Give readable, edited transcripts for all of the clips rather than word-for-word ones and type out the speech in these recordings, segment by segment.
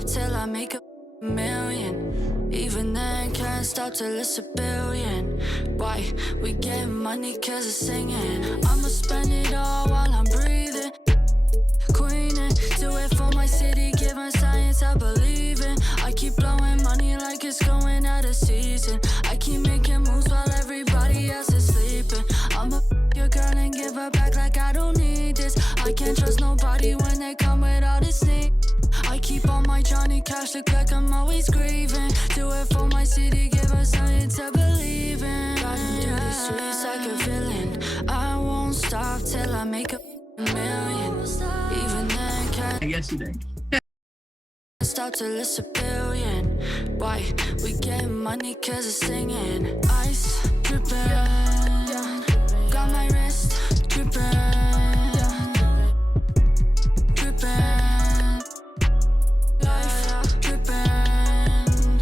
stop till I make a million. Even then, can't stop till it's a billion. Why? We get money cause it's singing. I'ma spend it all while I'm breathing. Queening, do it for my city, giving science I believe in. I keep blowing money like it's going out of season. I keep making moves while everybody else is sleeping. I'ma your girl and give her back like I don't need this. I can't trust nobody when they come with all this sneak. I keep all my Johnny Cash, look like I'm always grieving. Do it for my city, give her something to believe in. Riding through the streets like a villain. I won't stop till I make a million. Even then, can't Yesterday. stop till it's a billion. Why? We get money cause it's singing. Ice dripping, got my wrist dripping, dripping, life dripping.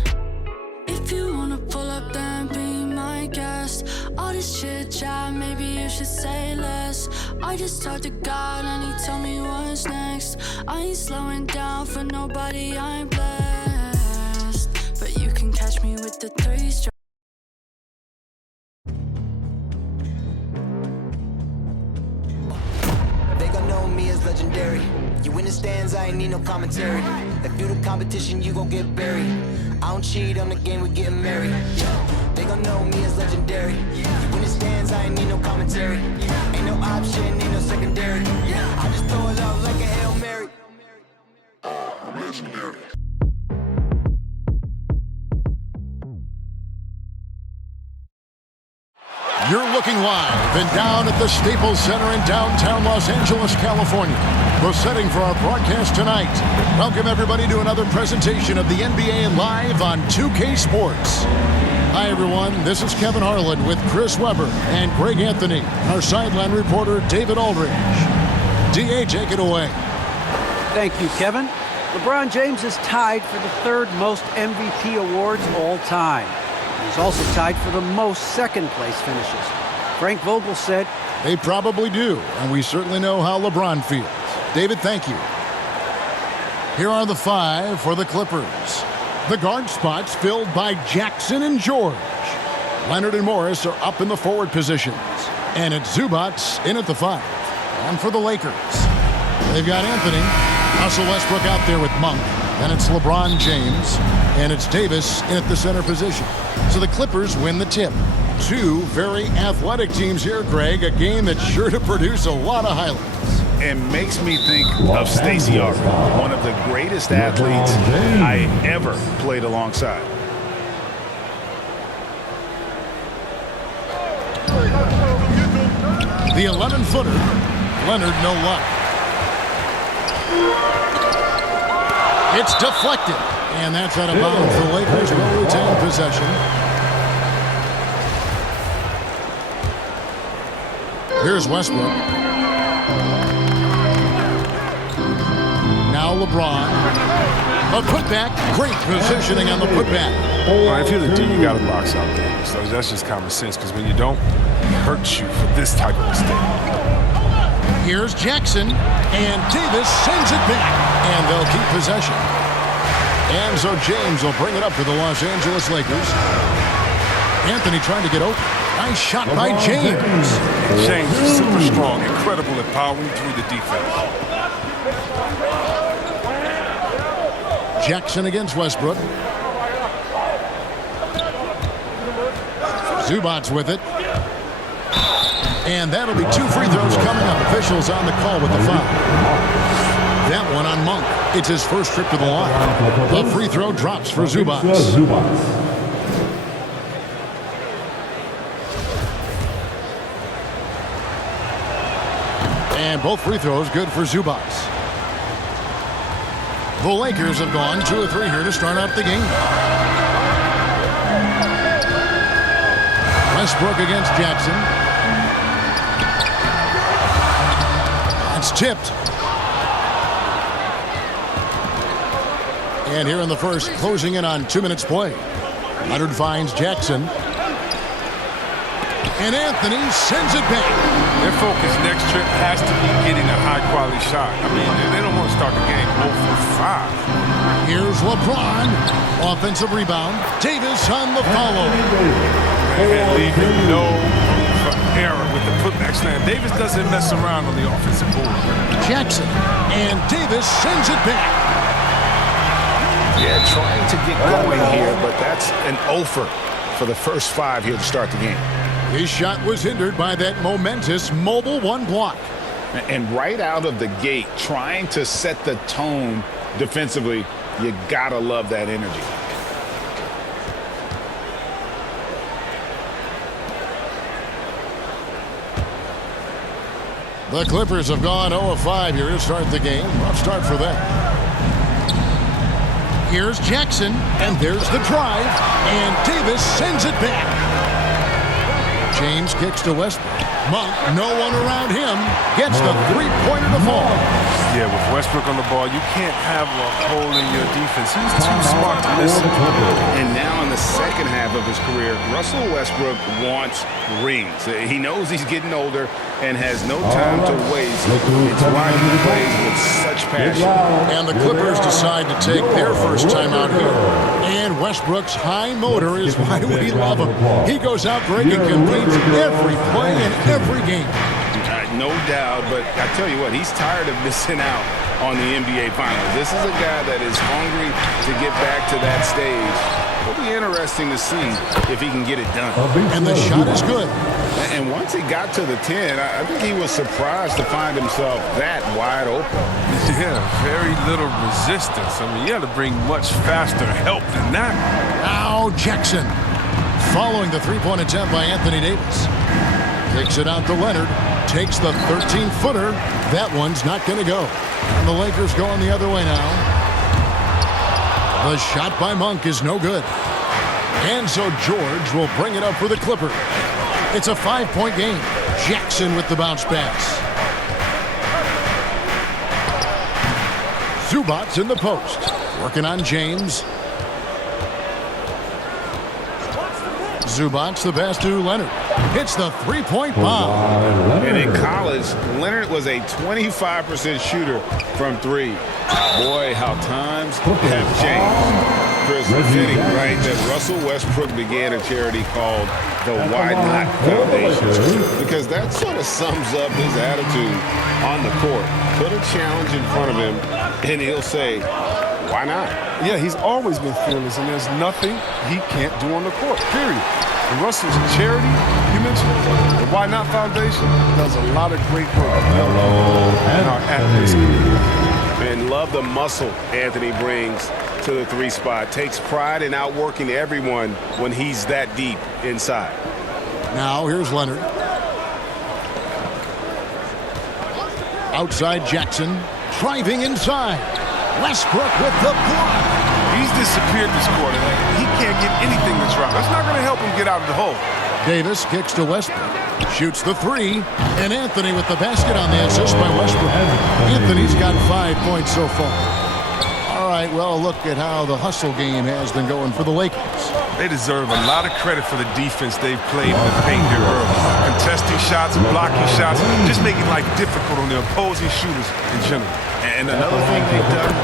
If you wanna pull up then be my guest. All this chit chat, maybe you should say less. I just talked to God and he told me what's next. I ain't slowing down for nobody, I'm blessed. But you can catch me with the 3 strikes. They gon' know me as legendary. You in the stands, I ain't need no commentary. If you the competition, you gon' get buried. I don't cheat on the game, we getting married. They gon' know me as legendary. You in the stands, I ain't need no commentary. Ain't no option, ain't no secondary. I just throw it up like a Hail Mary. I'm legendary. You're looking live and down at the Staples Center in downtown Los Angeles, California. The setting for our broadcast tonight. Welcome everybody to another presentation of the NBA Live on 2K Sports. Hi everyone, this is Kevin Harlan with Chris Webber and Greg Anthony. Our sideline reporter, David Aldridge. DA, take it away. Thank you, Kevin. LeBron James is tied for the 3rd most MVP awards all time. He's also tied for the most second-place finishes. Frank Vogel said, They probably do, and we certainly know how LeBron feels. David, thank you. Here are the 5 for the Clippers. The guard spots filled by Jackson and George. Leonard and Morris are up in the forward positions. And it's Zubats in at the 5. And for the Lakers, they've got Anthony, Russell Westbrook out there with Monk. Then it's LeBron James, and it's Davis in at the center position. So the Clippers win the tip. 2 very athletic teams here, Greg. A game that's sure to produce a lot of highlights. It makes me think of Stacey Arthur, one of the greatest athletes I ever played alongside. The 11-footer, Leonard, no luck. It's deflected, and that's out of bounds. The Lakers will retain possession. Here's Westbrook. Now LeBron. A putback. Great positioning on the putback. Well, if you're the D, you got to box out there. So that's just common sense, because when you don't, it hurts you for this type of mistake. Here's Jackson, and Davis sends it back, and they'll keep possession. And so James will bring it up to the Los Angeles Lakers. Anthony trying to get open. Nice shot by James. James is super strong, incredible at powering through the defense. Jackson against Westbrook. Zubats with it. And that'll be 2 free throws coming up. Officials on the call with the foul. That one on Monk. It's his first trip to the line. The free throw drops for Zubats. And both free throws good for Zubats. The Lakers have gone 2 or 3 here to start out the game. Westbrook against Jackson. It's tipped. And here in the first, closing in on 2 minutes play. Leonard finds Jackson. And Anthony sends it back. Their focus next trip has to be getting a high-quality shot. I mean, they don't want to start the game 0 for 5. Here's LeBron. Offensive rebound. Davis on the follow. And leaving no room for error with the putback slam. Davis doesn't mess around on the offensive board. Jackson. And Davis sends it back. Yeah, trying to get going here, but that's an offer for the first 5 here to start the game. His shot was hindered by that momentous mobile one block. And right out of the gate, trying to set the tone defensively, you gotta love that energy. The Clippers have gone 0 of 5 here to start the game. Rough start for them. Here's Jackson, and there's the drive, and Davis sends it back. James kicks to Westbrook. Monk, no one around him, gets the three-pointer to fall. Yeah, with Westbrook on the ball, you can't have a hole in your defense. He's too smart to miss it. And now in the second half of his career, Russell Westbrook wants rings. He knows he's getting older and has no time to waste. It's why he plays with such passion. And the Clippers decide to take their first time out here. And Westbrook's high motor is why we love him. He goes out breaking completes every play and every game. No doubt, but I tell you what, he's tired of missing out on the NBA Finals. This is a guy that is hungry to get back to that stage. It'll be interesting to see if he can get it done. And the shot is good. And once he got to the 10, I think he was surprised to find himself that wide open. Yeah, very little resistance. I mean, you had to bring much faster help than that. Now Jackson. Following the three-point attempt by Anthony Davis. Kicks it out to Leonard. Takes the 13-footer. That one's not going to go. And the Lakers going the other way now. The shot by Monk is no good. And so George will bring it up for the Clippers. It's a 5-point game. Jackson with the bounce pass. Zubac's in the post. Working on James. Zubac's the pass to Leonard. Hits the three-point bomb. And in college, Leonard was a 25% shooter from 3. Boy, how times have changed. Chris, fitting, right, that Russell Westbrook began a charity called the Why Not Foundation. Because that sort of sums up his attitude on the court. Put a challenge in front of him, and he'll say, why not? Yeah, he's always been fearless, and there's nothing he can't do on the court, period. And Russell's charity, you mentioned, the Why Not Foundation, does a lot of great work in our athletes. And love the muscle Anthony brings to the 3 spot. Takes pride in outworking everyone when he's that deep inside. Now here's Leonard. Outside Jackson, driving inside. Westbrook with the block. He's disappeared this quarter. He can't get anything to drop. That's not going to help him get out of the hole. Davis kicks to Westbrook. Shoots the 3. And Anthony with the basket on the assist by Westbrook. Anthony's got 5 points so far. All right, well, look at how the hustle game has been going for the Lakers. They deserve a lot of credit for the defense they've played in the paint here early. Contesting shots, blocking shots, just making life difficult on the opposing shooters in general. And another thing they've done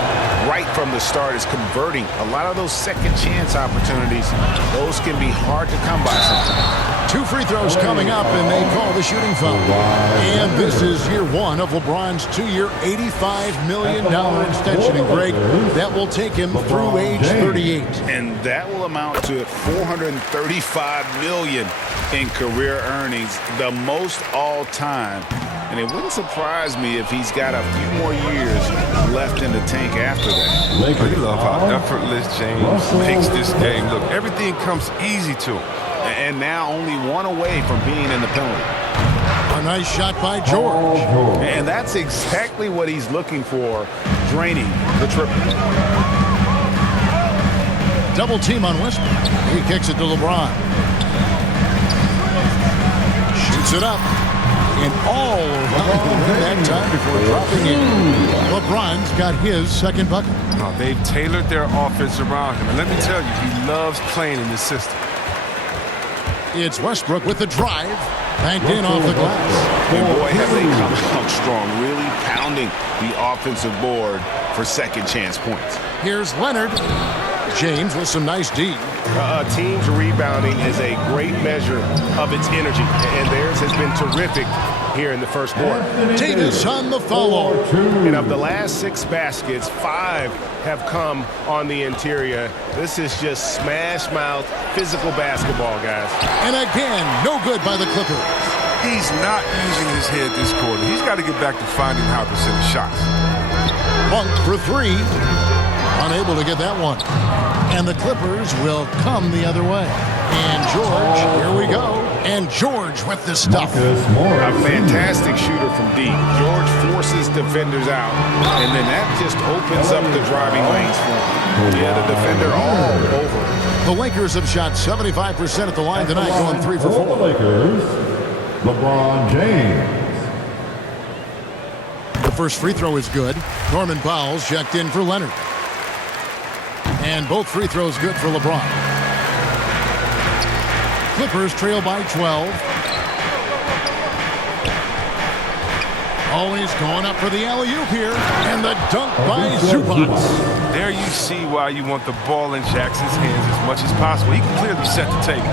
right from the start is converting a lot of those second chance opportunities. Those can be hard to come by sometimes. 2 free throws coming up, and they call the shooting foul. And this is year 1 of LeBron's 2-year, $85 million extension. And Greg, that will take him through age 38. And that will amount to $435 million in career earnings, the most all time. And it wouldn't surprise me if he's got a few more years left in the tank after that. I love how effortless James makes this game. Look, everything comes easy to him. And now only 1 away from being in the penalty. A nice shot by George. And that's exactly what he's looking for, draining the triple. Double team on Westbrook. He kicks it to LeBron. Shoots it up. And all around that time before dropping in. LeBron's got his second bucket. Oh, they've tailored their offense around him. And let me tell you, he loves playing in this system. It's Westbrook with the drive. Banked in off the glass. And boy, have they come out strong, really pounding the offensive board for second chance points. Here's Leonard. James with some nice D. A team's rebounding is a great measure of its energy, and theirs has been terrific here in the first quarter. Davis on the follow. And of the last 6 baskets, 5 have come on the interior. This is just smash-mouth, physical basketball, guys. And again, no good by the Clippers. He's not using his head this quarter. He's got to get back to finding how to send shots. Monk for 3. Unable to get that one. And the Clippers will come the other way. And George, here we go. And George with the stuff. A fantastic shooter from deep. George forces defenders out, and then that just opens up the driving lanes for him. Yeah, the defender all over. The Lakers have shot 75% at the line tonight, going 3 for 4. Lakers, LeBron James. The first free throw is good. Norman Powell's checked in for Leonard. And both free throws good for LeBron. Clippers trail by 12. Always going up for the alley-oop here. And the dunk by Zubac. There you see why you want the ball in Jackson's hands as much as possible. He can clearly set the table.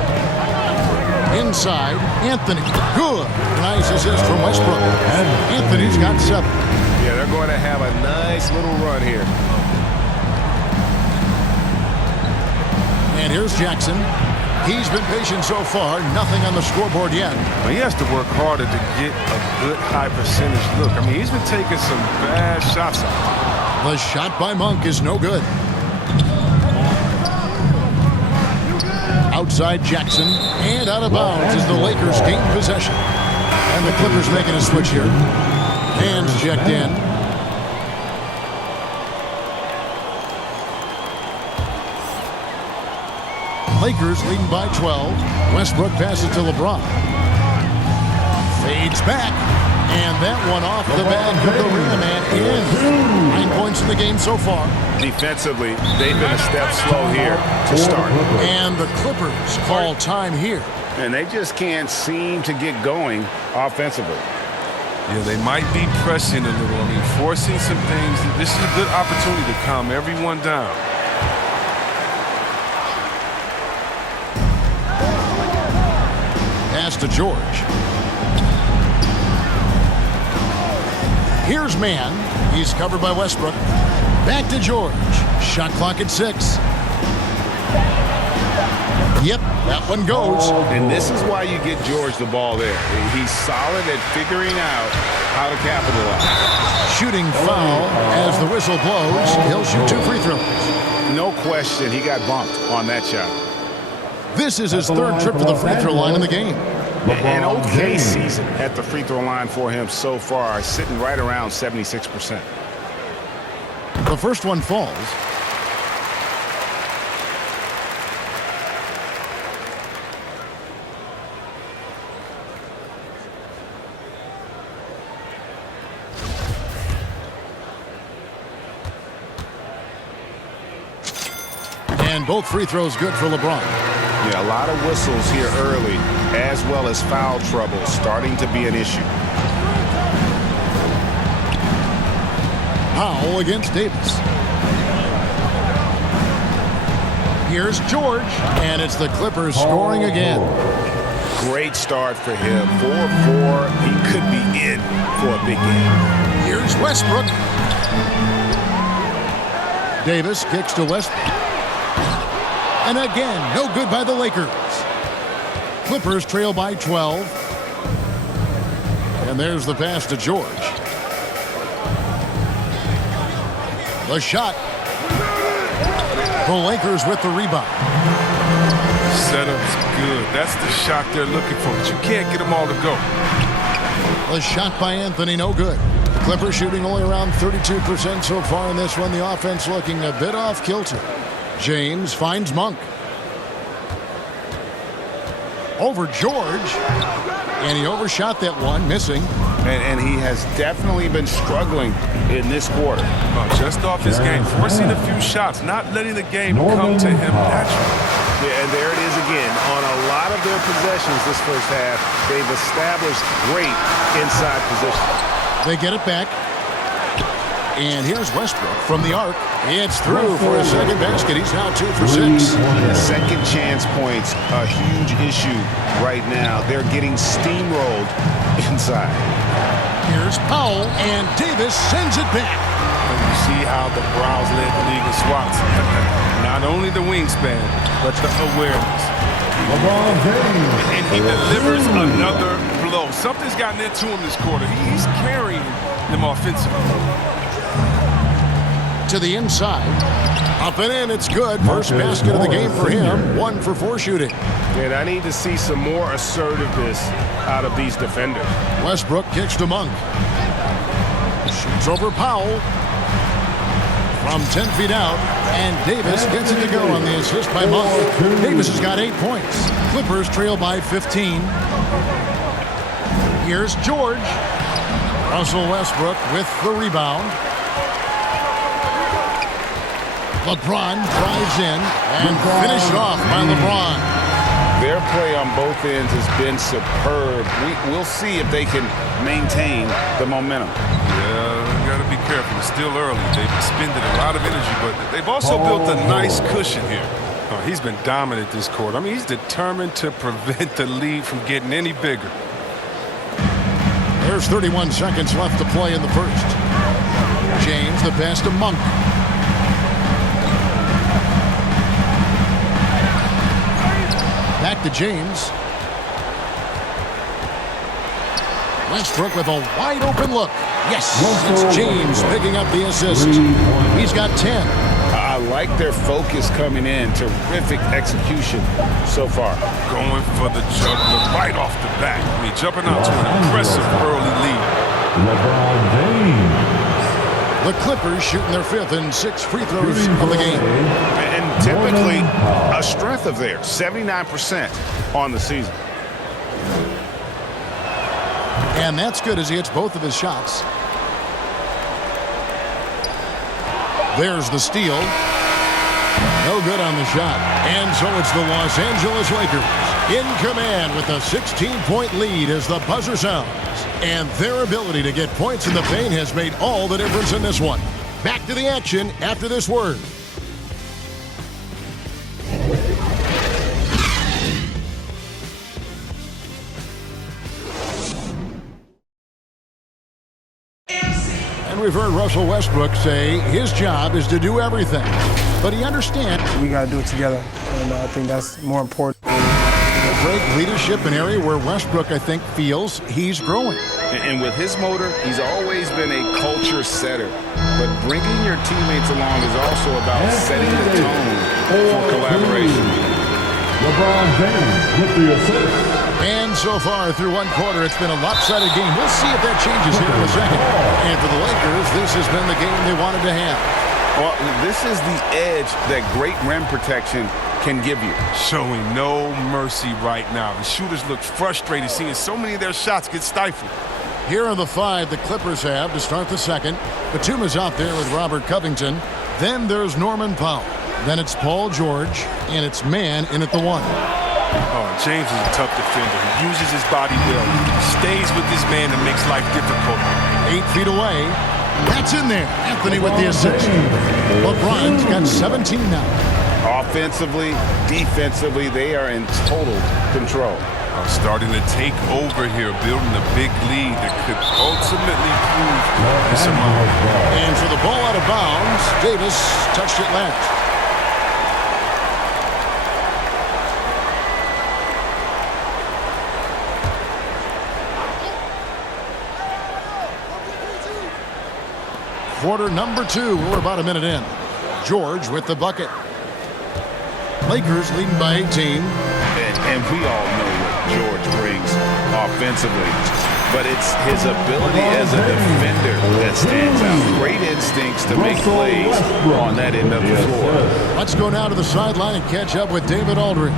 Inside, Anthony. Good. Nice assist from Westbrook. Anthony's got 7. Yeah, they're going to have a nice little run here. And here's Jackson. He's been patient so far. Nothing on the scoreboard yet. He has to work harder to get a good high percentage look. I mean, he's been taking some bad shots. The shot by Monk is no good. Outside Jackson. And out of bounds as the Lakers gain possession. And the Clippers making a switch here. Hands checked in. Lakers leading by 12. Westbrook passes to LeBron. Fades back. And that one off the back of the rim and in. 9 points in the game so far. Defensively, they've been a step slow here to start. And the Clippers call time here. And they just can't seem to get going offensively. Yeah, they might be pressing a little. I mean, forcing some things. This is a good opportunity to calm everyone down. Pass to George. Here's Mann. He's covered by Westbrook. Back to George. Shot clock at 6. Yep, that one goes. And this is why you get George the ball there. He's solid at figuring out how to capitalize. Shooting foul as the whistle blows. He'll shoot 2 free throws. No question, he got bumped on that shot. This is his 3rd trip to the free throw line in the game. An okay season at the free throw line for him so far, sitting right around 76%. The first one falls. And both free throws good for LeBron. Yeah, a lot of whistles here early, as well as foul trouble starting to be an issue. Powell against Davis. Here's George, and it's the Clippers scoring again. Great start for him. 4-4. He could be in for a big game. Here's Westbrook. Davis kicks to Westbrook. And again, no good by the Lakers. Clippers trail by 12. And there's the pass to George. The shot. The Lakers with the rebound. Setup's good. That's the shot they're looking for, but you can't get them all to go. The shot by Anthony, no good. Clippers shooting only around 32% so far in this one. The offense looking a bit off kilter. James finds Monk. Over George. And he overshot that one, missing. And he has definitely been struggling in this quarter. Just off his game, forcing a few shots, not letting the game come to him naturally. Yeah, and there it is again. On a lot of their possessions this first half, they've established great inside position. They get it back. And here's Westbrook from the arc. It's through for his second basket. He's now 2 for 6. Second chance points, a huge issue right now. They're getting steamrolled inside. Here's Powell, and Davis sends it back. You see how the Browns led the league in swats. Not only the wingspan, but the awareness. LeBron James. And he delivers another blow. Something's gotten into him this quarter. He's carrying them offensively. To the inside. Up and in, it's good. First basket of the game for him. 1 for 4 shooting. And I need to see some more assertiveness out of these defenders. Westbrook kicks to Monk. Shoots over Powell. From 10 feet out. And Davis gets it to go on the assist by Monk. Davis has got 8 points. Clippers trail by 15. Here's George. Russell Westbrook with the rebound. LeBron drives in and finished off by LeBron. Their play on both ends has been superb. We'll see if they can maintain the momentum. Yeah, you got to be careful. It's still early. They've expended a lot of energy, but they've also built a nice cushion here. He's been dominant this quarter. I mean, he's determined to prevent the lead from getting any bigger. There's 31 seconds left to play in the first. James, the pass to Monk. Back to James. Westbrook with a wide open look. Yes, it's James picking up the assist. He's got 10. I like their focus coming in. Terrific execution so far. Going for the juggler right off the bat. I mean, jumping out to an impressive early lead. LeBron James. The Clippers shooting their 5th and 6th free throws of the game. And typically a strength of theirs, 79% on the season. And that's good as he hits both of his shots. There's the steal. No good on the shot. And so it's the Los Angeles Lakers in command with a 16-point lead as the buzzer sounds. And their ability to get points in the paint has made all the difference in this one. Back to the action after this word. And we've heard Russell Westbrook say his job is to do everything. But he understands. We got to do it together, and I think that's more important. Great leadership, an area where Westbrook, I think, feels he's growing. And with his motor, he's always been a culture setter. But bringing your teammates along is also about setting the tone for collaboration. LeBron James with the assist. And so far through one quarter, it's been a lopsided game. We'll see if that changes here in a second. And for the Lakers, this has been the game they wanted to have. Well, this is the edge that great rim protection can give you. Showing no mercy right now. The shooters look frustrated seeing so many of their shots get stifled. Here are the 5 the Clippers have to start the second. Batum's out there with Robert Covington. Then there's Norman Powell. Then it's Paul George, and it's Man in at the 1. Oh, James is a tough defender. He uses his body well. Stays with his man and makes life difficult. 8 feet away. That's in there. Anthony with the assist. LeBron's got 17 now. Offensively, defensively, they are in total control. Starting to take over here, building a big lead that could ultimately prove this amount. And for the ball out of bounds, Davis touched it last. Quarter number 2. We're about a minute in. George with the bucket. Lakers leading by 18. And we all know what George brings offensively. But it's his ability as a defender that stands out. Great instincts to make plays on that end of the floor. Let's go now to the sideline and catch up with David Aldridge.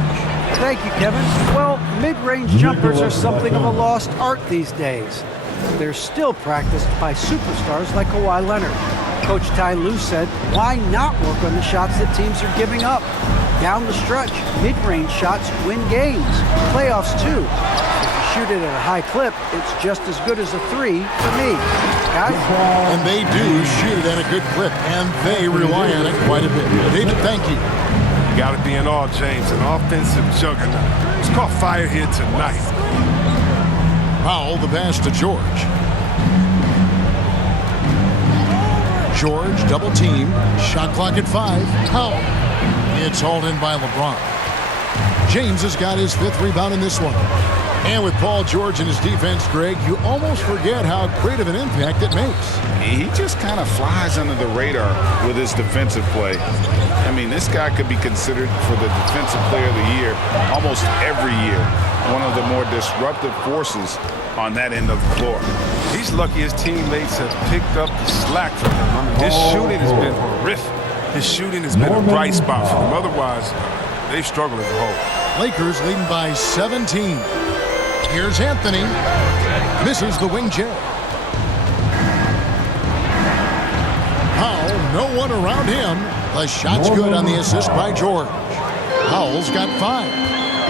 Thank you, Kevin. Well, mid-range jumpers are something of a lost art these days. They're still practiced by superstars like Kawhi Leonard. Coach Ty Lue said, why not work on the shots that teams are giving up? Down the stretch, mid-range shots win games. Playoffs, too. If you shoot it at a high clip, it's just as good as a 3 for me. Guys? And they do shoot it at a good clip, and they rely on it quite a bit. David, thank you. You got to be in awe, James, an offensive juggernaut. It's caught fire here tonight. Powell, the pass to George. George, double team. Shot clock at 5. Powell. It's hauled in by LeBron. James has got his 5th rebound in this one. And with Paul George in his defense, Greg, you almost forget how great of an impact it makes. He just kind of flies under the radar with his defensive play. I mean, this guy could be considered for the Defensive Player of the Year almost every year. One of the more disruptive forces on that end of the floor. He's lucky his teammates have picked up the slack from him. I mean, his shooting has been horrific. His shooting has been a bright spot for them. Otherwise, they've struggled as a whole. Lakers leading by 17. Here's Anthony. Misses the wing J. Powell, no one around him. The shot's good on the assist by George. Powell's got 5.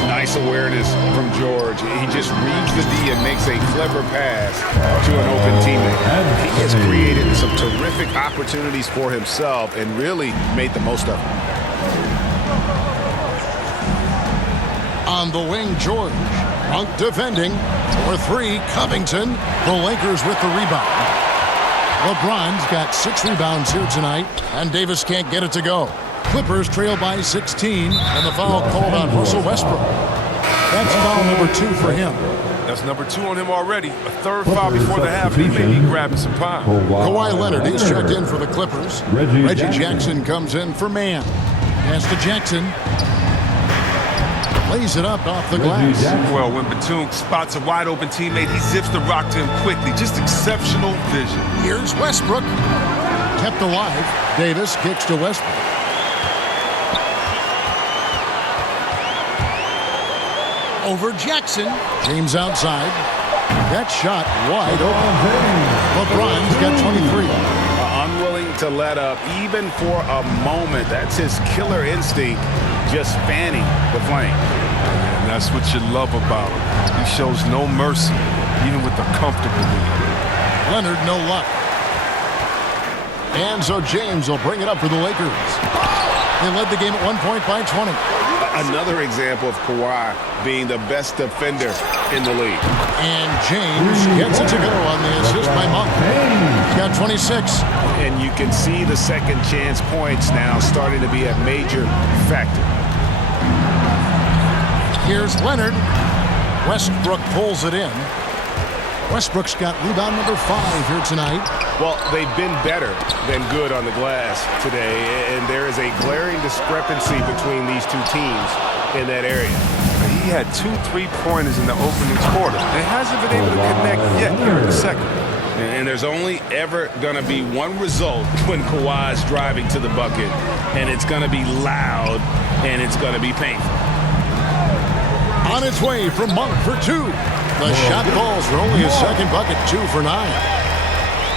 Nice awareness from George. He just reads the D and makes a clever pass to an open teammate. He has created some terrific opportunities for himself and really made the most of them. On the wing, George. Monk defending. For 3, Covington. The Lakers with the rebound. LeBron's got 6 rebounds here tonight, and Davis can't get it to go. Clippers trail by 16, and the foul called on Russell Westbrook. That's foul number 2 for him. That's number 2 on him already. A 3rd foul before the half. He may be grabbing some pie. Kawhi Leonard is checked in for the Clippers. Reggie Jackson comes in for man. Pass to Jackson. Lays it up off the glass. Well, when Batum spots a wide open teammate, he zips the rock to him quickly. Just exceptional vision. Here's Westbrook. Kept alive. Davis kicks to Westbrook. Over Jackson. James outside. That shot wide open. LeBron's got 23. Unwilling to let up even for a moment. That's his killer instinct, just fanning the flame. And that's what you love about him. He shows no mercy, even with the comfortable lead. Leonard, no luck. And so James will bring it up for the Lakers. They led the game at 1 point by 20. Another example of Kawhi being the best defender in the league. And James gets it to go on the assist by Monk. He's got 26. And you can see the second chance points now starting to be a major factor. Here's Leonard. Westbrook pulls it in. Westbrook's got rebound number 5 here tonight. Well, they've been better than good on the glass today, and there is a glaring discrepancy between these two teams in that area. He had 2 3-pointers in the opening quarter and hasn't been able to connect yet here in the second. And there's only ever going to be one result when Kawhi's driving to the bucket, and it's going to be loud, and it's going to be painful. On its way from Monk for 2. The shot falls for only his second bucket, 2 for 9.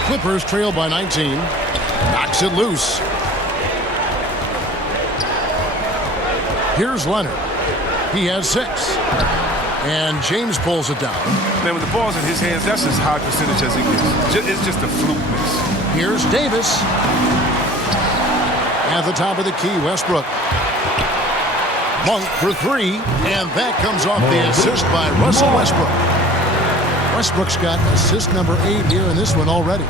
Clippers trail by 19. Knocks it loose. Here's Leonard. He has 6. And James pulls it down. Man, with the ball's in his hands, that's as high percentage as he gets. It's just a fluke miss. Here's Davis. At the top of the key, Westbrook. Monk for 3, and that comes off the assist by Russell Westbrook. Westbrook's got assist number 8 here in this one already.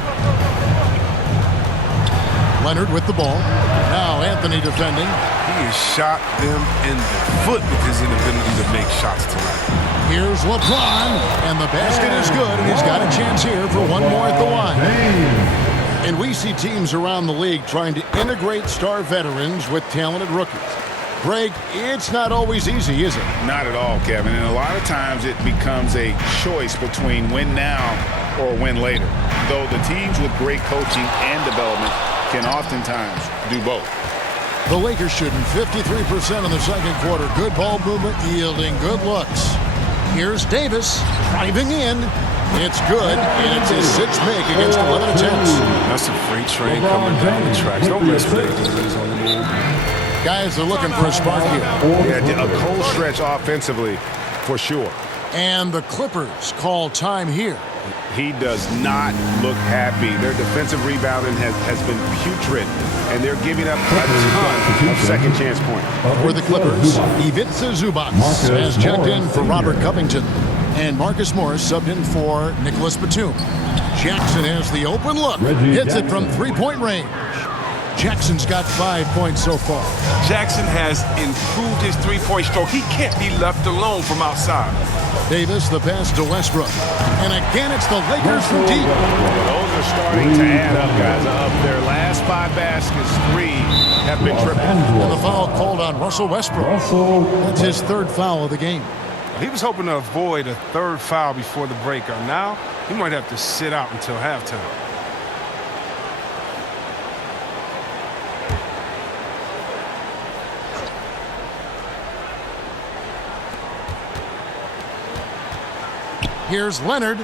Leonard with the ball. Now Anthony defending. He has shot them in the foot with his inability to make shots tonight. Here's LeBron, and the basket is good, and he's got a chance here for one more at the line. And we see teams around the league trying to integrate star veterans with talented rookies. Greg, it's not always easy, is it? Not at all, Kevin. And a lot of times it becomes a choice between win now or win later. Though the teams with great coaching and development can oftentimes do both. The Lakers shooting 53% in the second quarter. Good ball movement, yielding good looks. Here's Davis driving in. It's good, and it's his 6th make against 11 attempts. That's a freight train coming down the tracks. Don't miss big when he's on the move. Guys are looking for a spark here. Yeah, a cold stretch offensively, for sure. And the Clippers call time here. He does not look happy. Their defensive rebounding has been putrid, and they're giving up a ton of second chance points. For the Clippers, Ivica Zubac has checked in for Robert Covington, and Marcus Morris subbed in for Nicholas Batum. Jackson has the open look, hits it from three-point range. Jackson's got 5 points so far. Jackson has improved his three-point stroke. He can't be left alone from outside. Davis, the pass to Westbrook. And again, it's the Lakers from deep. Those are starting to add up, guys. Of their last 5 baskets, 3 have been triple. And the foul called on Russell Westbrook. That's his 3rd foul of the game. He was hoping to avoid a 3rd foul before the break. Now, he might have to sit out until halftime. Here's Leonard.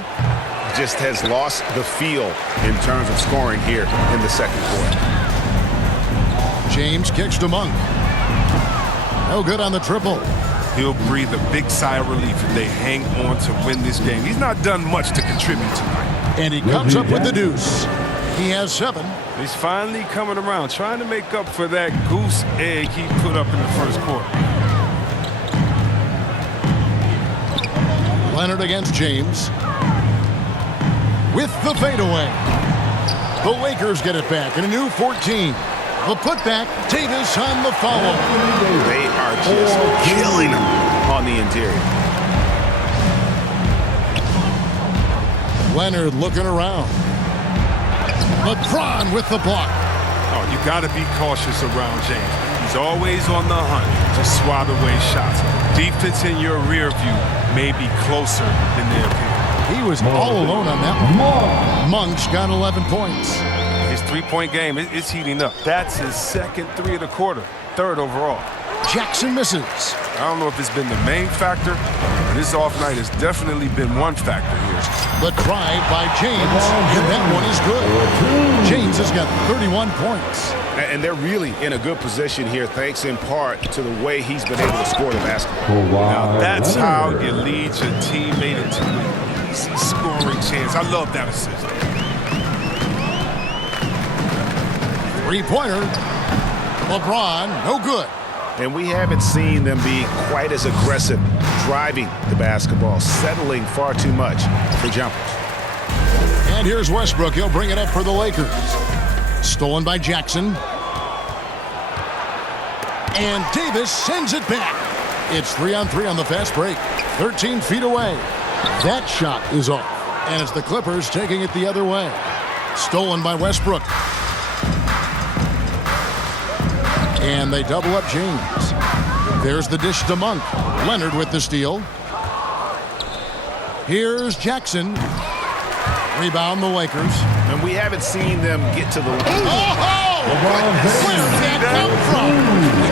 Just has lost the feel in terms of scoring here in the second quarter. James kicks to Monk. No good on the triple. He'll breathe a big sigh of relief if they hang on to win this game. He's not done much to contribute tonight. And he comes up with the deuce. He has 7. He's finally coming around, trying to make up for that goose egg he put up in the first quarter. Leonard against James. With the fadeaway. The Lakers get it back in a new 14. The putback, Davis on the follow. They are just killing him on the interior. Leonard looking around. LeBron with the block. Oh, you got to be cautious around James. He's always on the hunt to swat away shots. Defense in your rear view may be closer than they appear. He was all alone on that one. Monk's got 11 points. His three-point game is heating up. That's his 2nd 3 of the quarter, 3rd overall. Jackson misses. I don't know if it's been the main factor, but this off night has definitely been one factor here. The drive by James, and that one is good. James has got 31 points. And they're really in a good position here, thanks in part to the way he's been able to score the basketball. Now that's how you lead your teammate into an easy scoring chance. I love that assist. Three-pointer. LeBron, no good. And we haven't seen them be quite as aggressive driving the basketball, settling far too much for jumpers. And here's Westbrook. He'll bring it up for the Lakers. Stolen by Jackson. And Davis sends it back. It's 3-on-3 on the fast break. 13 feet away. That shot is off. And it's the Clippers taking it the other way. Stolen by Westbrook. And they double up James. There's the dish to Monk. Leonard with the steal. Here's Jackson. Rebound the Lakers. And we haven't seen them get to the... Oh! Where did that come from?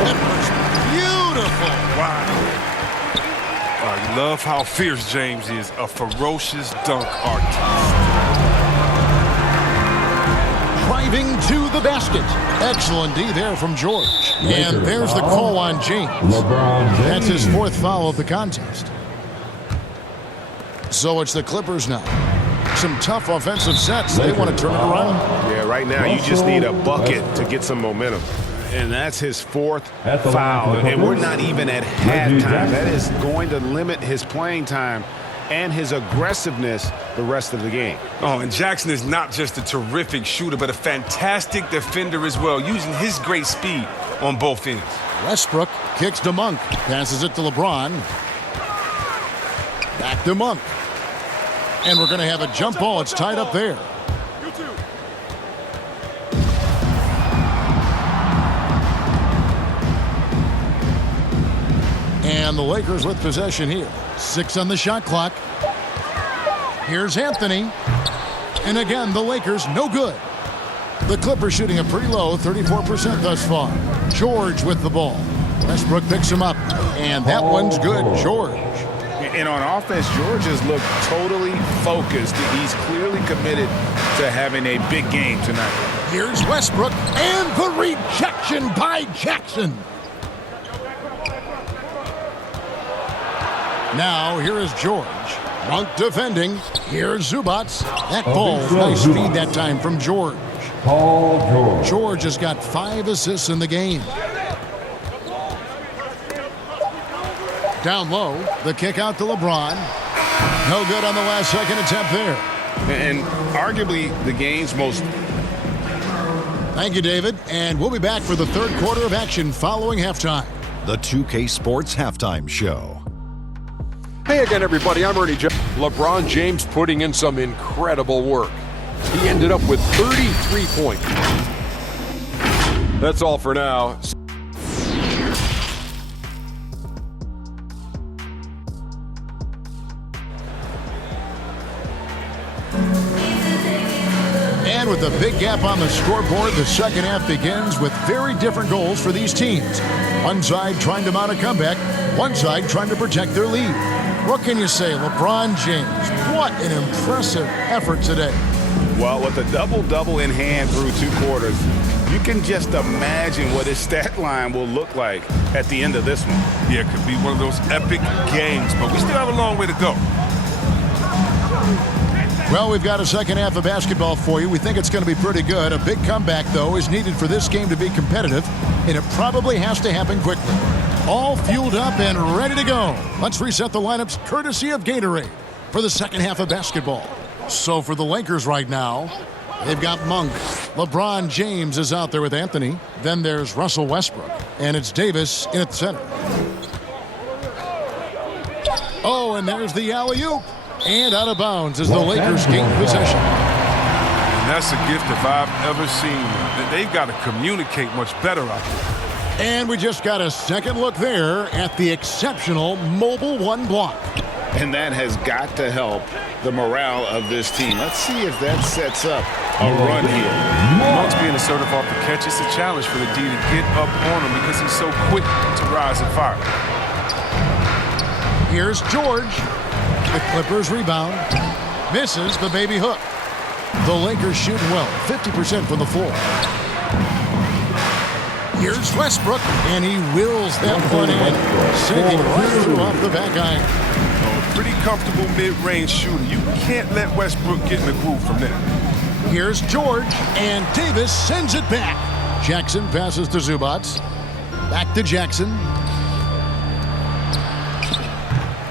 That was beautiful. Wow. You love how fierce James is. A ferocious dunk artist. Driving to the basket. Excellent D there from George. And there's the call on James. That's his 4th foul of the contest. So it's the Clippers now. Some tough offensive sets. They want to turn it around. Yeah, right now you just need a bucket to get some momentum. And that's his 4th foul. And we're not even at halftime. That is going to limit his playing time and his aggressiveness the rest of the game. Oh, and Jackson is not just a terrific shooter, but a fantastic defender as well, using his great speed on both ends. Westbrook kicks to Monk. Passes it to LeBron. Back to Monk. And we're going to have a jump ball. It's tied up there. And the Lakers with possession here. 6 on the shot clock. Here's Anthony. And again, the Lakers no good. The Clippers shooting a pretty low 34% thus far. George with the ball. Westbrook picks him up. And that one's good. George. And on offense, George has looked totally focused. He's clearly committed to having a big game tonight. Here's Westbrook, and the rejection by Jackson. Now, here is George. Monk defending. Here's Zubats. That ball, nice feed that time from George. George has got 5 assists in the game. Down low, the kick out to LeBron. No good on the last second attempt there. And arguably the game's most... Thank you, David. And we'll be back for the third quarter of action following halftime. The 2K Sports Halftime Show. Hey again, everybody. I'm Ernie Jones. LeBron James putting in some incredible work. He ended up with 33 points. That's all for now. And with a big gap on the scoreboard, the second half begins with very different goals for these teams. One side trying to mount a comeback, one side trying to protect their lead. What can you say, LeBron James? What an impressive effort today. Well, with a double-double in hand through 2 quarters, you can just imagine what his stat line will look like at the end of this one. Yeah, it could be one of those epic games, but we still have a long way to go. Well, we've got a second half of basketball for you. We think it's going to be pretty good. A big comeback, though, is needed for this game to be competitive, and it probably has to happen quickly. All fueled up and ready to go. Let's reset the lineups courtesy of Gatorade for the second half of basketball. So for the Lakers right now, they've got Monk. LeBron James is out there with Anthony. Then there's Russell Westbrook, and it's Davis in at the center. Oh, and there's the alley-oop. And out of bounds as the Lakers gain possession. And that's a gift if I've ever seen. They've got to communicate much better out there. And we just got a second look there at the exceptional mobile 1 block. And that has got to help the morale of this team. Let's see if that sets up a run here. Monk's being assertive off the catch. It's a challenge for the D to get up on him because he's so quick to rise and fire. Here's George. The Clippers rebound. Misses the baby hook. The Lakers shoot well, 50% from the floor. Here's Westbrook, and he wills that one in, sinking right through off the back iron. Pretty comfortable mid-range shooter. You can't let Westbrook get in the groove from there. Here's George, and Davis sends it back. Jackson passes to Zubats. Back to Jackson.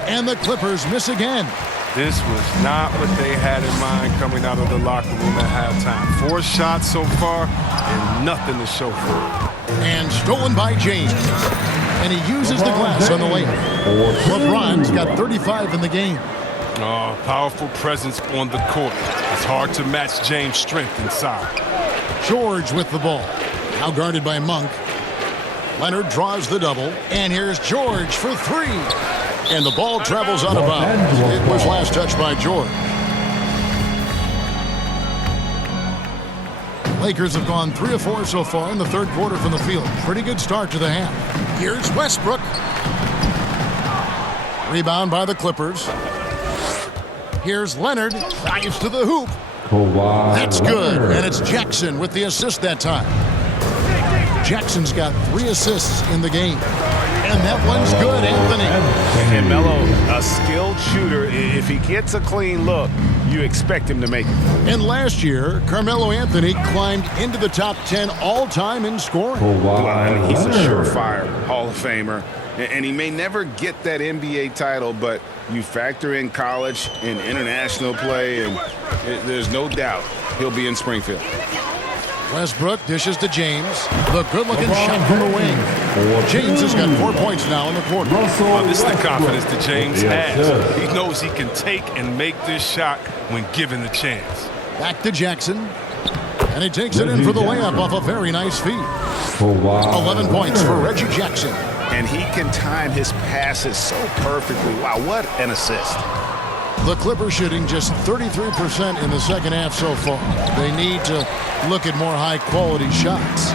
And the Clippers miss again. This was not what they had in mind coming out of the locker room at halftime. 4 shots so far and nothing to show for it. And stolen by James. And he uses the glass on the layup. LeBron's got 35 in the game. Oh, powerful presence on the court. It's hard to match James' strength inside. George with the ball. Now guarded by Monk. Leonard draws the double. And here's George for 3. And the ball travels out of bounds. It was last touched by George. Lakers have gone 3 of 4 so far in the third quarter from the field. Pretty good start to the half. Here's Westbrook. Rebound by the Clippers. Here's Leonard. Drives to the hoop. That's good. And it's Jackson with the assist that time. Jackson's got 3 assists in the game. And that one's good, Anthony. And Melo, a skilled shooter. If he gets a clean look, you expect him to make it. And last year, Carmelo Anthony climbed into the top 10 all-time in scoring. Well, he's a surefire Hall of Famer. And he may never get that NBA title, but you factor in college and international play, and there's no doubt he'll be in Springfield. Westbrook dishes to James. The good-looking shot from the wing. James has got 4 points now in the quarter. This is the confidence that James has. He knows he can take and make this shot when given the chance. Back to Jackson. And he takes it in for the layup off a very nice feed. 11 points for Reggie Jackson. And he can time his passes so perfectly. Wow, what an assist. The Clippers shooting just 33% in the second half so far. They need to look at more high-quality shots.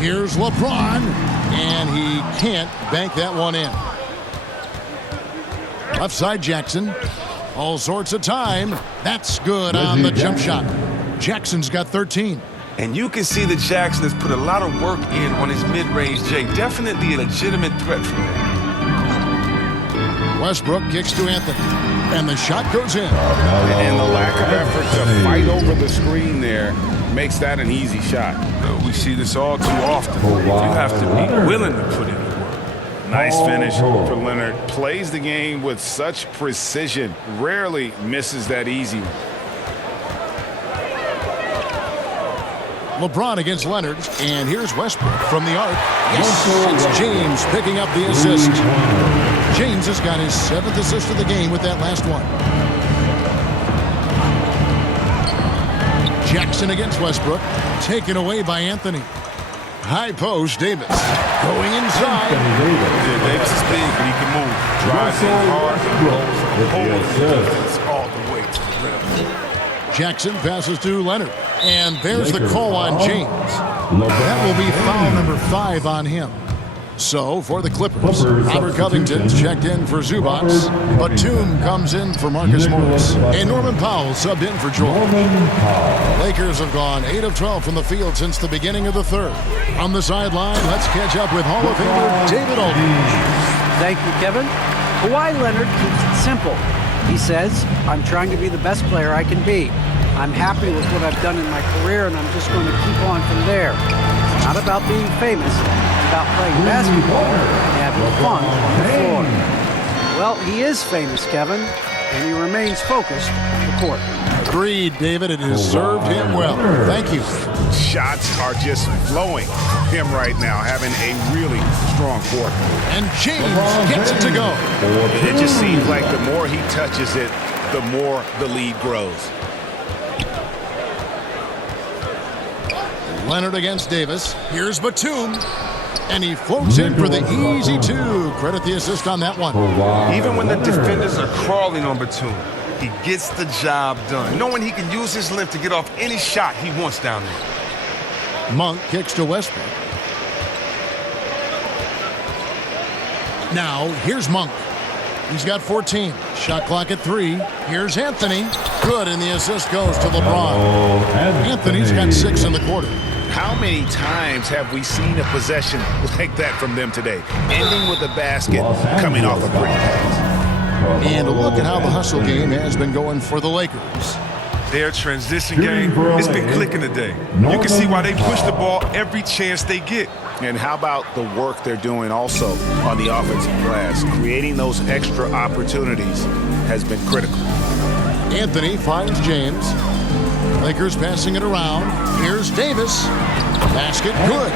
Here's LeBron, and he can't bank that one in. Left side Jackson. All sorts of time. That's good on the jump shot. Jackson's got 13. And you can see that Jackson has put a lot of work in on his mid-range J. Definitely a legitimate threat from there. Westbrook kicks to Anthony. And the shot goes in. And the lack of effort to fight over the screen there makes that an easy shot. We see this all too often. You have to be willing to put in the work. Nice finish for Leonard. Plays the game with such precision. Rarely misses that easy one. LeBron against Leonard, and here's Westbrook from the arc. Yes, it's James picking up the assist. James has got his 7th assist of the game with that last one. Jackson against Westbrook, taken away by Anthony. High post, Davis. Going inside. Yeah, Davis is big, but he can move. Drives in hard and goes all the way to the rim. Jackson passes to Leonard. And there's the call on James. That will be foul number 5 on him. So, for the Clippers, Robert Covington's checked in for Zubac. Batum comes in for Marcus Morris. And Norman Powell subbed in for George. Lakers have gone 8 of 12 from the field since the beginning of the third. On the sideline, let's catch up with Hall of Famer David Aldridge. Thank you, Kevin. Kawhi Leonard keeps it simple. He says, I'm trying to be the best player I can be. I'm happy with what I've done in my career, and I'm just going to keep on from there. It's not about being famous. It's about playing basketball and having fun on the floor. Well, he is famous, Kevin, and he remains focused on the court. Agreed, David. It has served him well. Thank you. Shots are just flowing him right now, having a really strong quarter. And James gets it to go. It just seems like the more he touches it, the more the lead grows. Leonard against Davis. Here's Batum. And he floats in for the easy 2. Credit the assist on that one. Even when the defenders are crawling on Batum, he gets the job done, knowing he can use his length to get off any shot he wants down there. Monk kicks to Westbrook. Now, here's Monk. He's got 14. Shot clock at 3. Here's Anthony. Good, and the assist goes to LeBron. Anthony's got 6 in the quarter. How many times have we seen a possession like that from them today? Ending with a basket, coming off a pretty pass. And look at how the hustle game has been going for the Lakers. Their transition game, it's been clicking today. You can see why they push the ball every chance they get. And how about the work they're doing also on the offensive glass? Creating those extra opportunities has been critical. Anthony finds James. Lakers passing it around. Here's Davis. Basket, good.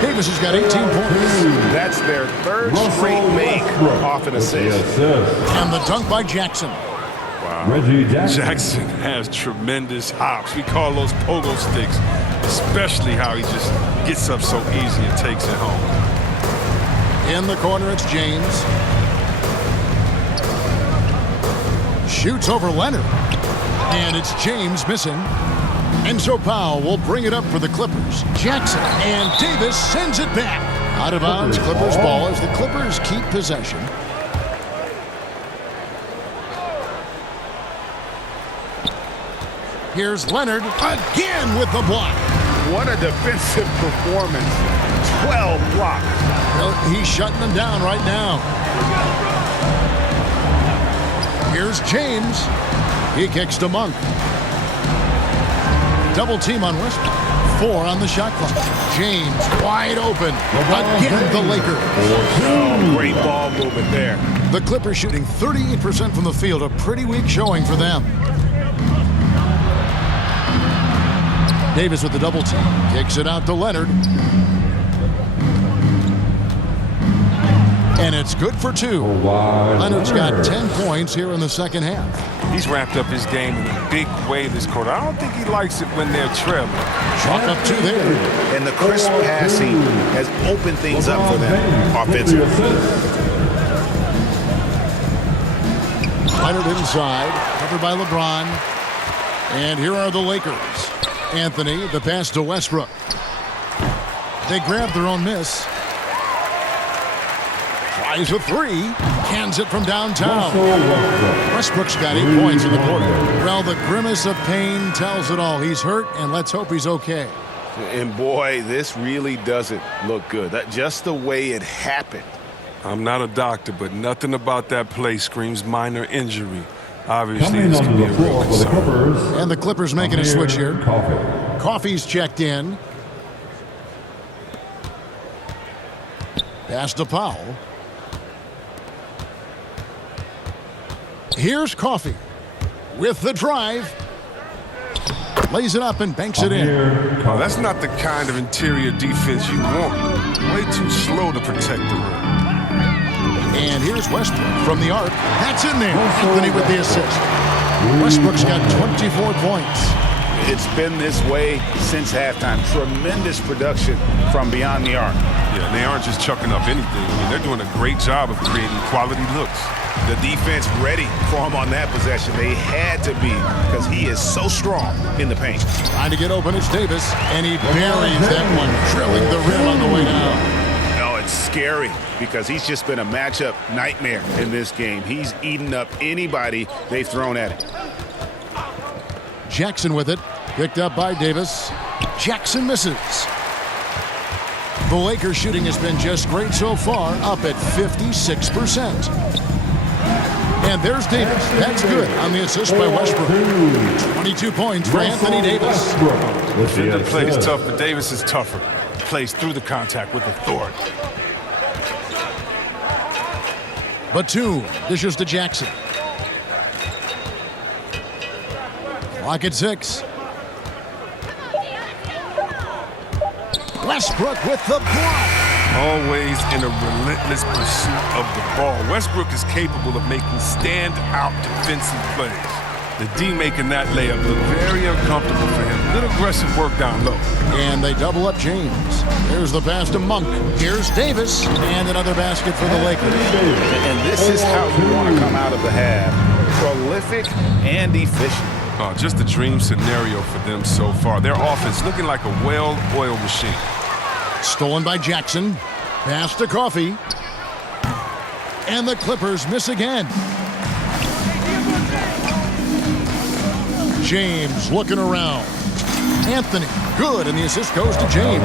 Davis has got 18 points. That's their 3rd straight make off an assist. And the dunk by Jackson. Wow. Jackson has tremendous hops. We call those pogo sticks, especially how he just gets up so easy and takes it home. In the corner, it's James. Shoots over Leonard. And it's James missing. And so Powell will bring it up for the Clippers. Jackson and Davis sends it back. Out of bounds, Clippers ball as the Clippers keep possession. Here's Leonard again with the block. What a defensive performance. 12 blocks. Well, he's shutting them down right now. Here's James. He kicks to Monk. Double team on Westbrook. 4 on the shot clock. James wide open. Again, the Lakers. Oh, great ball movement there. The Clippers shooting 38% from the field. A pretty weak showing for them. Davis with the double team. Kicks it out to Leonard. And it's good for 2. Leonard's got 10 points here in the second half. He's wrapped up his game in a big way this quarter. I don't think he likes it when they're trailing. Chalk up 2 there. And the crisp passing has opened things up for them offensively. Leonard inside, covered by LeBron. And here are the Lakers. Anthony, the pass to Westbrook. They grab their own miss. Tries a three. Cans it from downtown. Westbrook's got 8 points in the quarter. Well, the grimace of pain tells it all. He's hurt, and let's hope he's okay. And boy, this really doesn't look good. Just the way it happened. I'm not a doctor, but nothing about that play screams minor injury. Obviously, this could be a real concern. And the Clippers making a switch here. Coffey's checked in. Pass to Powell. Here's Coffey with the drive. Lays it up and banks it in. Oh, that's not the kind of interior defense you want. Way too slow to protect the rim. And here's Westbrook from the arc. That's in there. Anthony with the assist. Westbrook's got 24 points. It's been this way since halftime. Tremendous production from beyond the arc. Yeah, and they aren't just chucking up anything. I mean, they're doing a great job of creating quality looks. The defense ready for him on that possession. They had to be because he is so strong in the paint. Trying to get open, it's Davis, and he buries that one, drilling the rim on the way down. No, it's scary because he's just been a matchup nightmare in this game. He's eaten up anybody they've thrown at him. Jackson with it, picked up by Davis. Jackson misses. The Lakers shooting has been just great so far, up at 56%. And there's Davis. That's good on the assist by Westbrook. 22 points for Anthony Davis. Defender plays tough, but Davis is tougher. Plays through the contact with authority. Batum dishes to Jackson. Clock at 6. Westbrook with the block. Always in a relentless pursuit of the ball. Westbrook is capable of making stand-out defensive plays. The D making that layup look very uncomfortable for him. Good aggressive work down low. And they double up James. There's the pass to Monk. Here's Davis. And another basket for the Lakers. And this is how you want to come out of the half. Prolific and efficient. Just a dream scenario for them so far. Their offense looking like a well-oiled machine. Stolen by Jackson. Pass to Coffey. And the Clippers miss again. James looking around. Anthony, good, and the assist goes to James.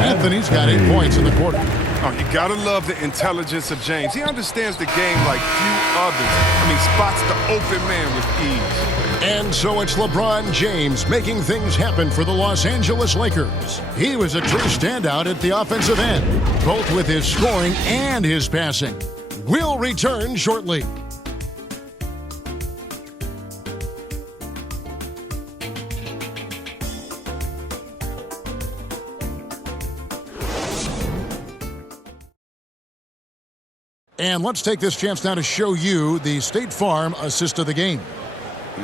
Anthony's got 8 points in the quarter. Oh, you gotta love the intelligence of James. He understands the game like few others. I mean, spots the open man with ease. And so it's LeBron James making things happen for the Los Angeles Lakers. He was a true standout at the offensive end, both with his scoring and his passing. We'll return shortly. And let's take this chance now to show you the State Farm assist of the game.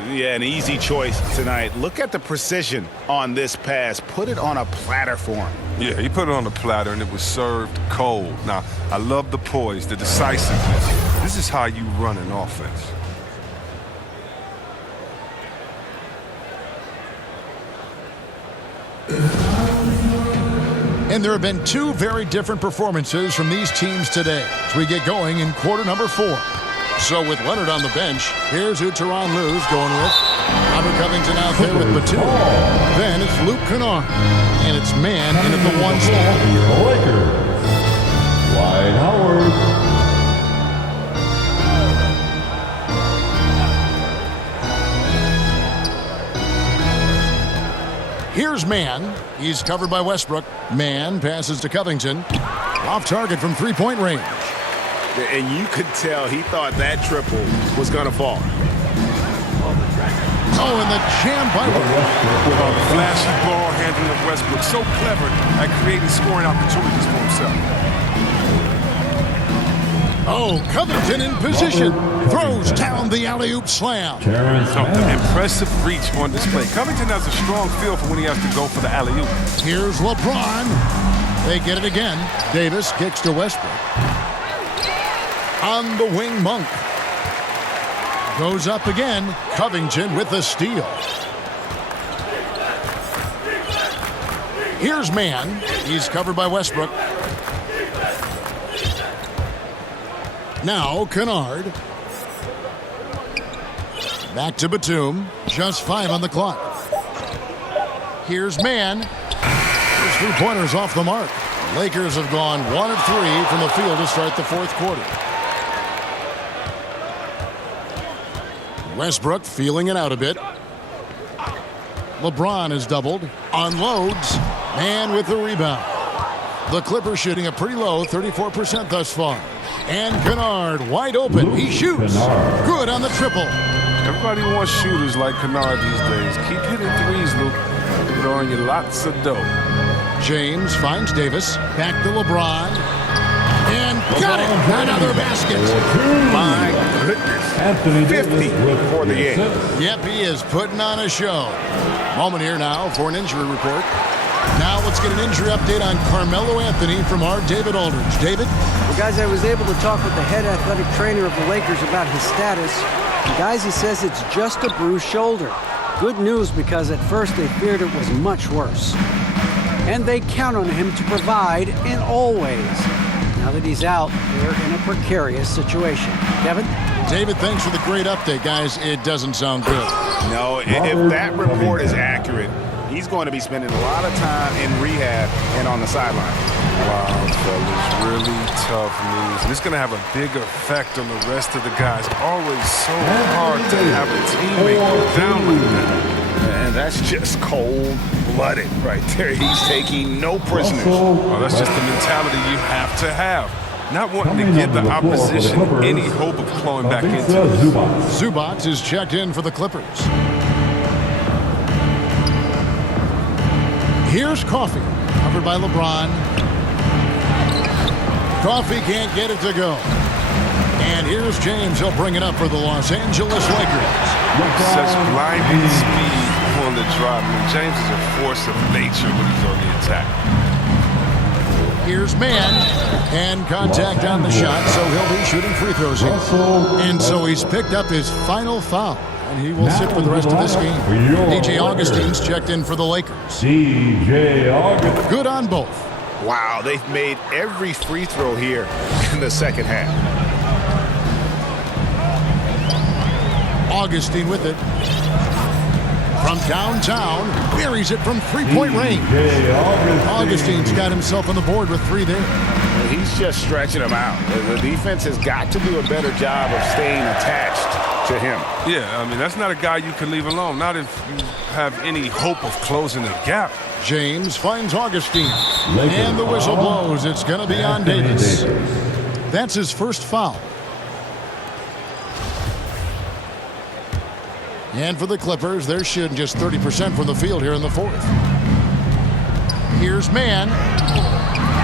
Yeah, an easy choice tonight. Look at the precision on this pass. Put it on a platter for him. Yeah, he put it on a platter, and it was served cold. Now, I love the poise, the decisiveness. This is how you run an offense. And there have been two very different performances from these teams today as we get going in quarter number 4. So with Leonard on the bench, here's who Tyronn Lue's going with. Robert Covington out there with Batum. Then it's Luke Kennard. And it's man in at the 1 spot. Your Lakers, Dwight Howard. Here's Man. He's covered by Westbrook. Man passes to Covington. Off target from three-point range. And you could tell he thought that triple was going to fall. Oh, and the jam by Westbrook. Flashy ball handling of Westbrook. So clever at creating scoring opportunities for himself. Oh, Covington in position. Throws down the alley-oop slam. Impressive reach on display. Covington has a strong feel for when he has to go for the alley-oop. Here's LeBron. They get it again. Davis kicks to Westbrook. On the wing, Monk. Goes up again. Covington with the steal. Here's Man. He's covered by Westbrook. Now Kennard. Back to Batum. Just 5 on the clock. Here's Mann. His 3-pointers off the mark. Lakers have gone 1 of 3 from the field to start the fourth quarter. Westbrook feeling it out a bit. LeBron is doubled. Unloads. Mann with the rebound. The Clippers shooting a pretty low 34% thus far. And Kennard wide open. He shoots. Good on the triple. Everybody wants shooters like Kennard these days. Keep hitting threes, Luke. Throwing you lots of dough. James finds Davis. Back to LeBron. And got it. Another basket. My goodness. 50 for the game. Yep, he is putting on a show. Moment here now for an injury report. Now let's get an injury update on Carmelo Anthony from our David Aldridge. David? Well, guys, I was able to talk with the head athletic trainer of the Lakers about his status. And guys, he says it's just a bruised shoulder. Good news, because at first they feared it was much worse. And they count on him to provide in all ways. Now that he's out, they're in a precarious situation. Kevin? David, thanks for the great update, guys. It doesn't sound good. No, if that report is accurate, he's going to be spending a lot of time in rehab and on the sideline. Wow, fellas, really tough news. And it's going to have a big effect on the rest of the guys. Always so hard to have a teammate go down like that. And that's just cold-blooded right there. He's taking no prisoners. Well, that's just the mentality you have to have. Not wanting to give the opposition any hope of clawing back into it. Zubac is checked in for the Clippers. Here's Coffee, covered by LeBron. Coffee can't get it to go. And here's James. He'll bring it up for the Los Angeles Lakers. Such blinding speed on the drive. I mean, James is a force of nature when he's on the attack. Here's Mann, and contact on the shot, so he'll be shooting free throws here. And so he's picked up his final foul, and he will sit for the rest of this game. DJ Augustine's checked in for the Lakers. DJ Augustine. Good on both. Wow, they've made every free throw here in the second half. Augustine with it. From downtown, buries it from three-point range. Augustine's got himself on the board with 3 there. He's just stretching him out. The defense has got to do a better job of staying attached to him. Yeah, I mean, that's not a guy you can leave alone. Not if you have any hope of closing the gap. James finds Augustine. And the whistle blows. It's going to be on Davis. That's his first foul. And for the Clippers, they're shooting just 30% from the field here in the fourth. Here's Mann.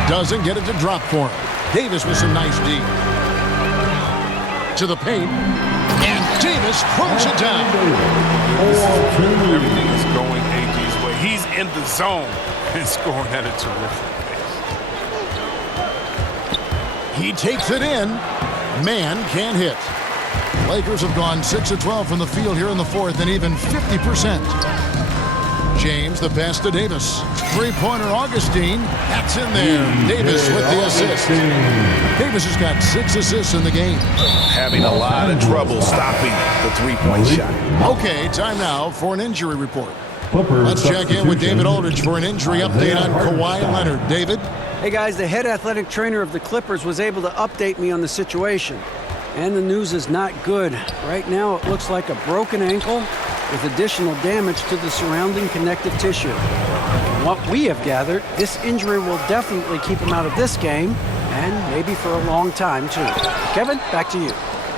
Doesn't get it to drop for him. Davis with some nice D. To the paint. And Davis throws it down. Everything is going AD's way. He's in the zone and scoring at a terrific pace. He takes it in. Mann can't hit. Lakers have gone 6 of 12 from the field here in the fourth, and even 50%. James, the pass to Davis. 3-pointer Augustine. That's in there. Davis with the assist. Davis has got 6 assists in the game. Having a lot of trouble stopping the 3-point shot. Okay, time now for an injury report. Let's check in with David Aldridge for an injury update on Kawhi Leonard. David? Hey, guys, the head athletic trainer of the Clippers was able to update me on the situation. And the news is not good. Right now, it looks like a broken ankle with additional damage to the surrounding connective tissue. From what we have gathered, this injury will definitely keep him out of this game, and maybe for a long time, too. Kevin, back to you.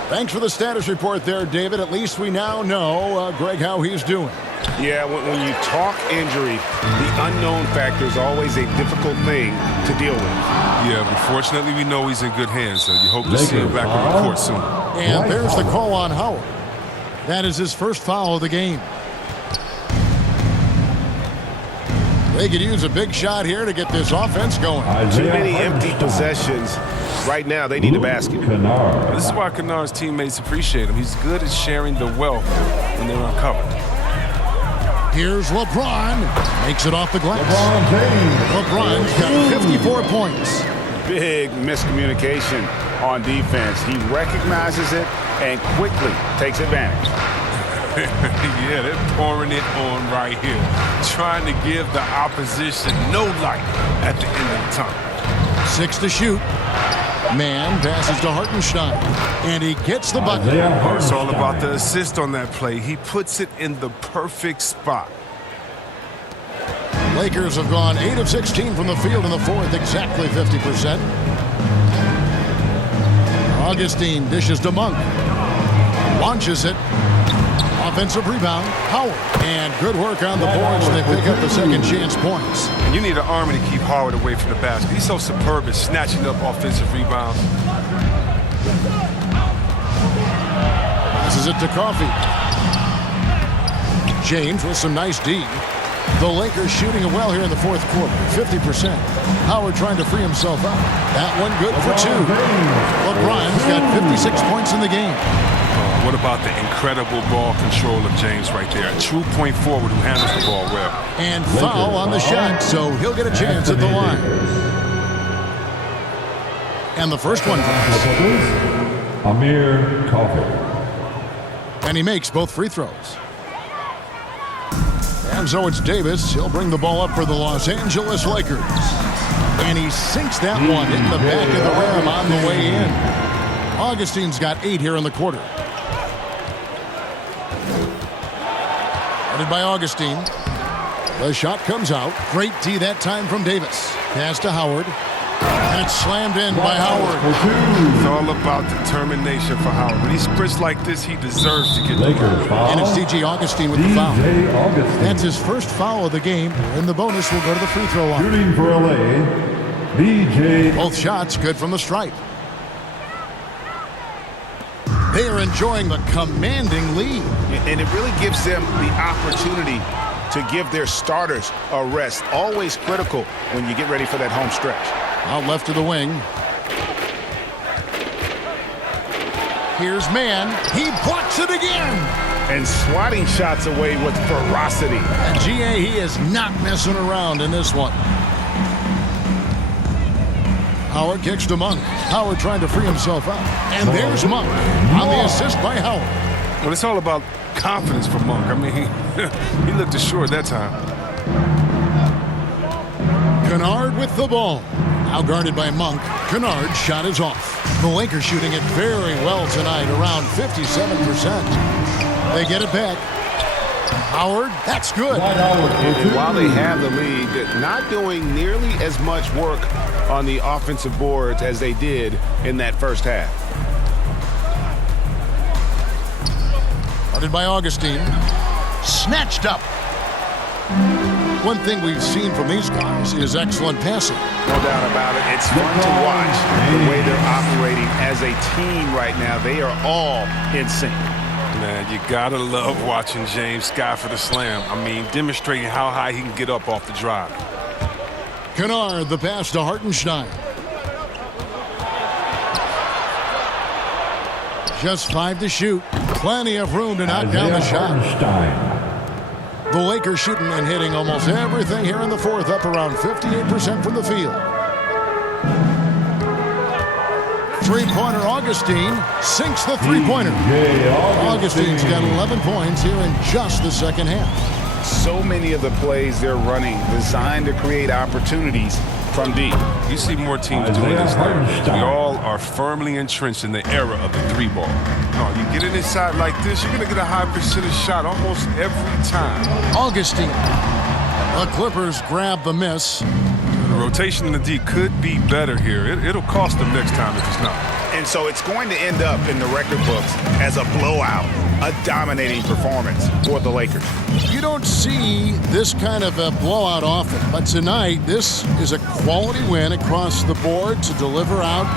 Thanks for the status report there, David. At least we now know, Greg, how he's doing. Yeah, when you talk injury, the unknown factor is always a difficult thing to deal with. Yeah, but fortunately we know he's in good hands, so you hope to see him back on the court soon. And there's the call on Howard. That is his first foul of the game. They could use a big shot here to get this offense going. Too many empty possessions. Right now, they need a basket. This is why Kennard's teammates appreciate him. He's good at sharing the wealth when they're uncovered. Here's LeBron. Makes it off the glass. LeBron's got 54 points. big miscommunication on defense. He recognizes it and quickly takes advantage. Yeah, they're pouring it on right here, trying to give the opposition no light at the end of the tunnel. 6 to shoot. Man passes to Hartenstein, and he gets the bucket. It's all about the assist on that play. He puts it in the perfect spot. Lakers have gone 8 of 16 from the field in the fourth, exactly 50%. Augustine dishes to Monk. Launches it. Offensive rebound, Howard. And good work on the boards. They pick up the second chance points. And you need an army to keep Howard away from the basket. He's so superb at snatching up offensive rebounds. Passes it to Coffey. James with some nice D. The Lakers shooting it well here in the fourth quarter, 50%. Howard trying to free himself up. That one good for 2. LeBron's got 56 points in the game. What about the incredible ball control of James right there? A true point forward who handles the ball well. And foul on the shot, so he'll get a chance at the line. And the first one drops. Amir Coffey. And he makes both free throws. And so it's Davis. He'll bring the ball up for the Los Angeles Lakers. And he sinks that one in the back of the rim on the way in. Augustine's got 8 here in the quarter. Headed by Augustine. The shot comes out. Great D that time from Davis. Pass to Howard. And it's slammed in by Howard. It's all about determination for Howard. When he sprints like this, he deserves to get the ball. And it's D.J. Augustine with the foul. That's his first foul of the game. And the bonus will go to the free throw line. Shooting for LA, DJ. Both shots good from the stripe. They are enjoying the commanding lead. And it really gives them the opportunity to give their starters a rest. Always critical when you get ready for that home stretch. Out left to the wing. Here's Man. He blocks it again. And swatting shots away with ferocity. And G.A., he is not messing around in this one. Howard kicks to Monk. Howard trying to free himself up. And there's Monk on the assist by Howard. Well, it's all about confidence for Monk. I mean, he looked assured that time. Kennard with the ball. Now guarded by Monk. Kennard's shot is off. The Lakers shooting it very well tonight, around 57%. They get it back. Howard, that's good. And while they have the lead, not doing nearly as much work on the offensive boards as they did in that first half. Guarded by Augustine. Snatched up. One thing we've seen from these guys is excellent passing. No doubt about it. It's fun to watch the way they're operating as a team right now. They are all in sync. Man, you gotta love watching James sky for the slam. I mean, demonstrating how high he can get up off the drive. Kennard, the pass to Hartenstein. Just 5 to shoot. Plenty of room to knock down the shot. The Lakers shooting and hitting almost everything here in the fourth, up around 58% from the field. Three-pointer Augustine sinks the three-pointer. Augustine's got 11 points here in just the second half. So many of the plays they're running designed to create opportunities from deep. You see more teams doing this now. We all are firmly entrenched in the era of the 3-ball. No, you get it inside like this, you're going to get a high percentage shot almost every time. Augustine. The Clippers grab the miss. The rotation in the D could be better here. It'll cost them next time if it's not. And so it's going to end up in the record books as a blowout, a dominating performance for the Lakers. You don't see this kind of a blowout often, but tonight this is a quality win across the board to deliver out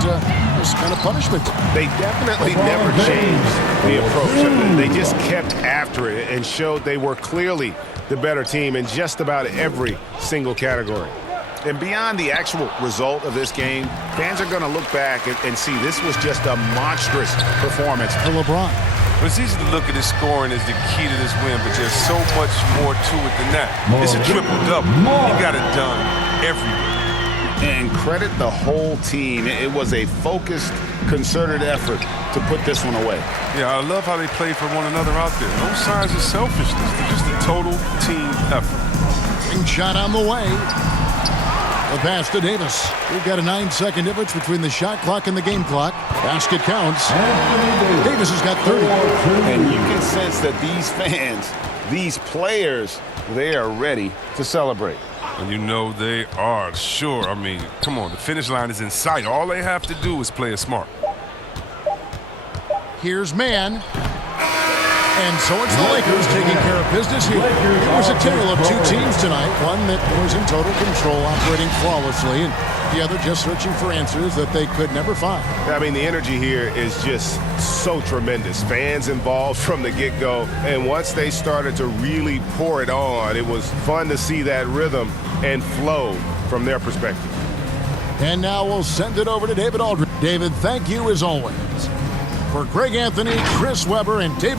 this kind of punishment. They definitely never changed the approach. They just kept after it and showed they were clearly the better team in just about every single category. And beyond the actual result of this game, fans are going to look back and see this was just a monstrous performance for LeBron. It's easy to look at his scoring as the key to this win, but there's so much more to it than that. It's a triple-double. He got it done everywhere. And credit the whole team. It was a focused, concerted effort to put this one away. Yeah, I love how they play for one another out there. No signs of selfishness. They're just a total team effort. Ring shot on the way. The pass to Davis. We've got a 9-second difference between the shot clock and the game clock. Basket counts. Davis has got 30. And you can sense that these fans, these players, they are ready to celebrate. And you know they are, sure. I mean, come on, the finish line is in sight. All they have to do is play it smart. Here's Mann. And so it's the Lakers taking care of business here. It was a tale of two teams tonight. One that was in total control, operating flawlessly, and the other just searching for answers that they could never find. I mean, the energy here is just so tremendous. Fans involved from the get-go. And once they started to really pour it on, it was fun to see that rhythm and flow from their perspective. And now we'll send it over to David Aldridge. David, thank you as always. For Greg Anthony, Chris Webber, and David